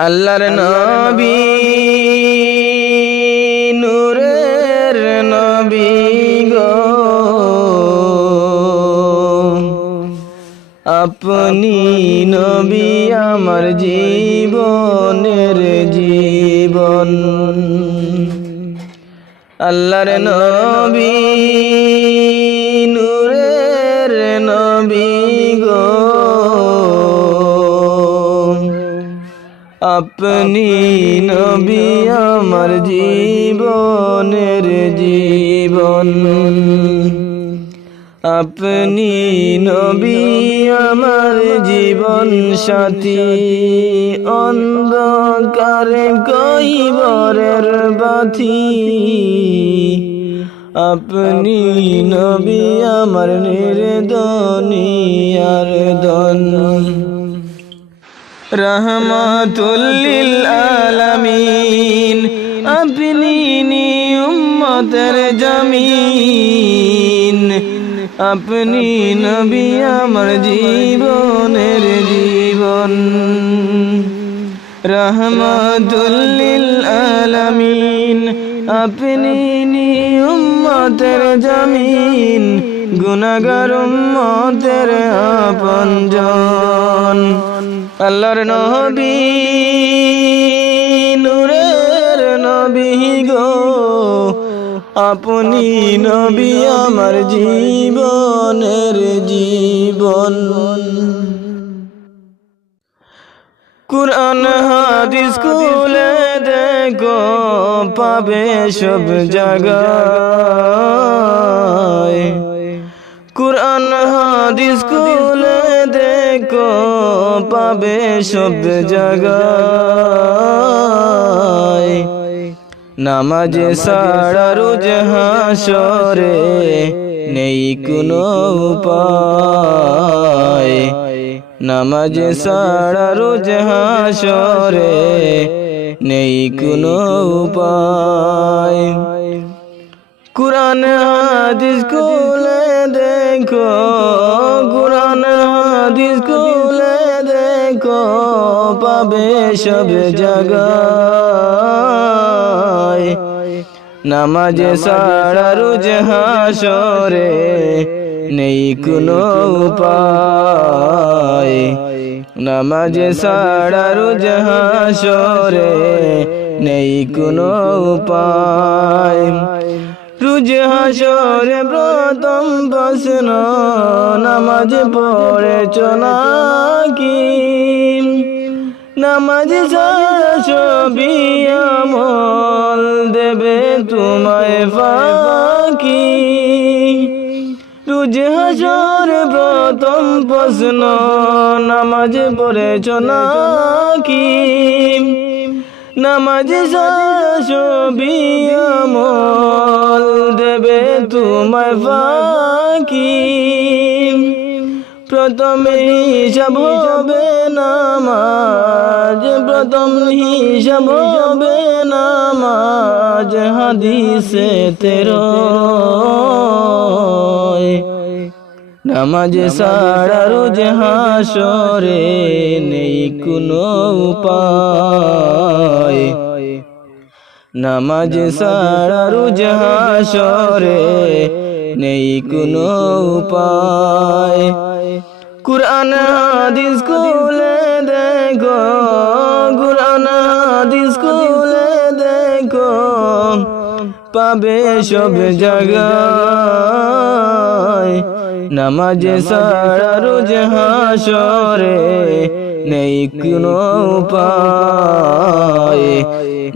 আল্লাহর নবী নূরের নবী গো, আপনি নবী আমার জীবনের জীবন। আল্লাহর নবী নূরের নবী গো, আপনি নবী আমার জীবনের জীবন। আপনি নবী আমার জীবন সাথী, অন্ধকারে কইবরের বাতি। আপনি নবী আমার নির্দনী আর দন। রহমাতুল লিল আলামিন, আপনি উম্মতের জামিন। আপনি নবী আমার জীবনের জীবন। রহমাতুল লিল আলামিন, আপনি উম্মতের জামিন। গুনাহগার উম্মতের আপনজন। আল্লাহর নবী নূরের নবী গো, আপনি নবী আমার জীবনের জীবন। কুরআন হাদিস খুলে দেখো, পাবে সব জায়গায়। কুরআন হাদিস খুলে দেখো, পাবে সব জায়গায়। নামাজ ছাড়া রোজ হাসরে নেই কোনো উপায়। নামাজ ছাড়া রোজ হাসরে নেই কোনো উপায়। কুরআন হাদিস খুলে দেখো, কুরআন হাদিস খুলে দেখো, পাবে সব জায়গায়। নামাজ ছাড়া রোজ হাসরে নেই কোনো উপায়। নামাজ ছাড়া রোজ হাসরে নেই কোনো উপায়। রোজ হাসরে প্রথম প্রশ্ন, নামাজ পড়েছ নাকি? নামাজ ছাড়া সবই আমল দেবে তোমায় ফাঁকি। রোজ হাসরে প্রথম প্রশ্ন, নামাজ পড়েছ নাকি? নামাজ ছাড়া সবই আমল দেবে তোমায় ফাঁকি। প্রথম হিসাব হবে নামাজ, প্রথম হিসাব হবে নামাজ। হাদিসে তেরোয়। নামাজ ছাড়া রোজ হাসরে নেই কোনো উপায়। নামাজ ছাড়া রোজ হাসরে নেই কোনো উপায়। কুরআন হাদিস খুলে দেখো, কুরআন হাদিস খুলে দেখো, পাবে সব জায়গায়। নামাজ ছাড়া রোজ হাসরে নেই কোনো উপায়।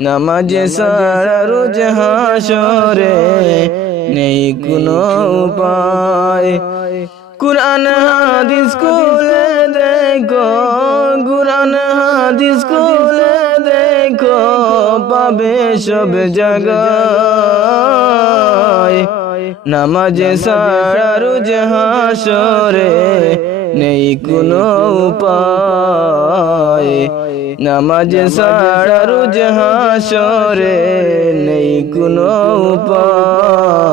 নামাজ ছাড়া রোজ হাসরে নেই কোনো উপায়। কুরআন হাদিস খুলে দেখো, কুরআন হাদিস খুলে দেখো, পাবে সব জায়গায়। নামাজ ছাড়া রোজ হাসরে নেই কোনো উপায়। নামাজ ছাড়া রোজ হাসরে নেই কোনো উপায়।